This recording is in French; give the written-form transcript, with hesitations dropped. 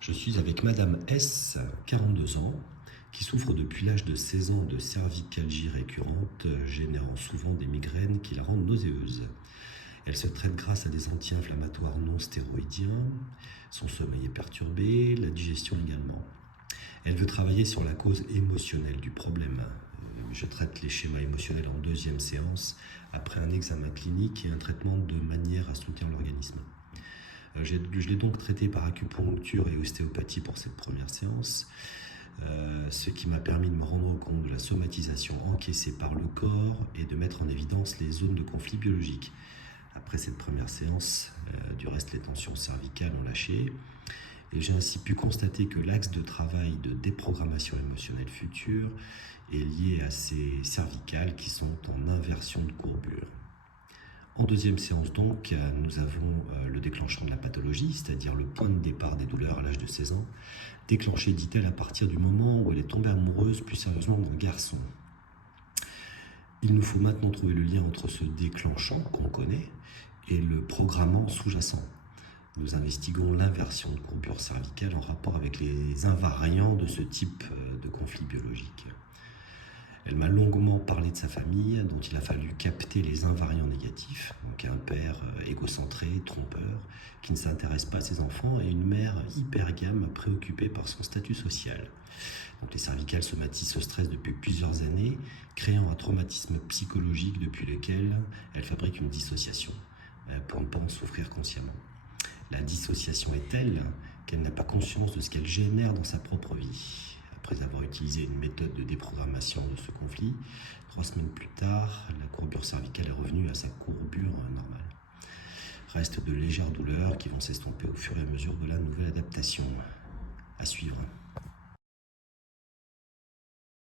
Je suis avec Madame S, 42 ans, qui souffre depuis l'âge de 16 ans de cervicalgie récurrente, générant souvent des migraines qui la rendent nauséeuse. Elle se traite grâce à des anti-inflammatoires non stéroïdiens, son sommeil est perturbé, la digestion également. Elle veut travailler sur la cause émotionnelle du problème. Je traite les schémas émotionnels en deuxième séance, après un examen clinique et un traitement de manière à soutenir l'organisme. Je l'ai donc traité par acupuncture et ostéopathie pour cette première séance, ce qui m'a permis de me rendre compte de la somatisation encaissée par le corps et de mettre en évidence les zones de conflit biologique. Après cette première séance, du reste les tensions cervicales ont lâché et j'ai ainsi pu constater que l'axe de travail de déprogrammation émotionnelle future est lié à ces cervicales qui sont en inversion de courbure. En deuxième séance donc, nous avons le déclenchement de la pathologie, c'est-à-dire le point de départ des douleurs à l'âge de 16 ans, déclenché, dit-elle, à partir du moment où elle est tombée amoureuse plus sérieusement d'un garçon. Il nous faut maintenant trouver le lien entre ce déclenchant qu'on connaît et le programmant sous-jacent. Nous investiguons l'inversion de courbure cervicale en rapport avec les invariants de ce type de conflit biologique. Elle m'a longuement parlé de sa famille, dont il a fallu capter les invariants négatifs, donc un père égocentré, trompeur, qui ne s'intéresse pas à ses enfants, et une mère hypergame, préoccupée par son statut social. Donc les cervicales somatisent ce stress depuis plusieurs années, créant un traumatisme psychologique depuis lequel elle fabrique une dissociation, pour ne pas en souffrir consciemment. La dissociation est telle qu'elle n'a pas conscience de ce qu'elle génère dans sa propre vie. Après avoir utilisé une méthode de déprogrammation de ce conflit, 3 semaines plus tard, la courbure cervicale est revenue à sa courbure normale. Restent de légères douleurs qui vont s'estomper au fur et à mesure de la nouvelle adaptation. À suivre.